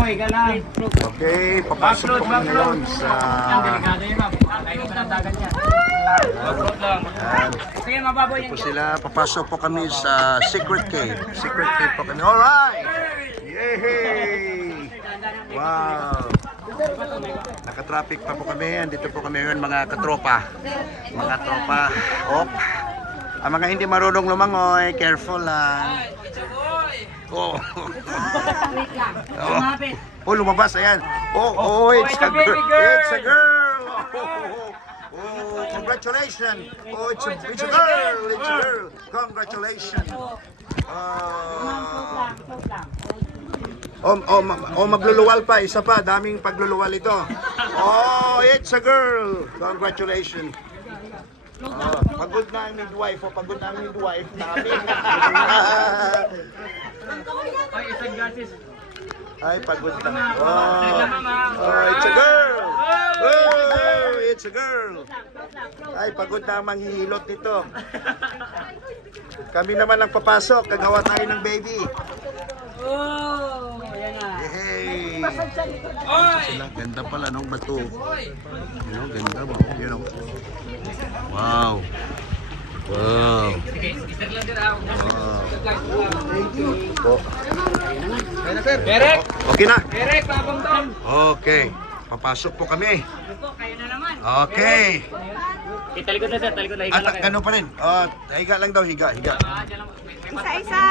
po, higa lang. Okay, papasok po kami ngayon sa... Ang delikado yun, ma'am. Kayo pa ng dagat yan. Backroad lang. Sige, mababoy yan. Po sila, papasok po kami sa Secret Cave. Secret Cave po kami. Alright! Yay! Wow! Naka-traffic pa po kami. Andito po kami ngayon mga katropa. Mga tropa. Op! Ang mga hindi marunong lumangoy, careful lang. Oh. Wait lang. Lumapit. Oh, lumabas, ayan. Oh, it's a girl. It's a girl. Oh, congratulations. Oh, it's a girl. It's a girl. Congratulations. Magluluwal pa, isa pa, daming pagluluwal ito. Oh, it's a girl. Congratulations. Pagod na ang midwife, pagod na ang midwife namin. Ay, isang gasis. Ay, pagod na. Oh, it's a girl. Oh, it's a girl. Ay, pagod na ang manghihilot nito. Kami naman ang papasok, gagawa tayo ng baby. Oh, yan na. Hey! Sila, ganda pala nung bato. Ganda ba? Wow! Wow! Sige, isang lang din ako. Po. Derek! Okay na? Derek, babang doon. Okay. Papasok po kami. Kayo na naman. Okay. Talikod na sir, talikod na. Higa At lang kayo. gano'n pa rin. Higa lang daw, higa. Diyan lang. Isa-isa.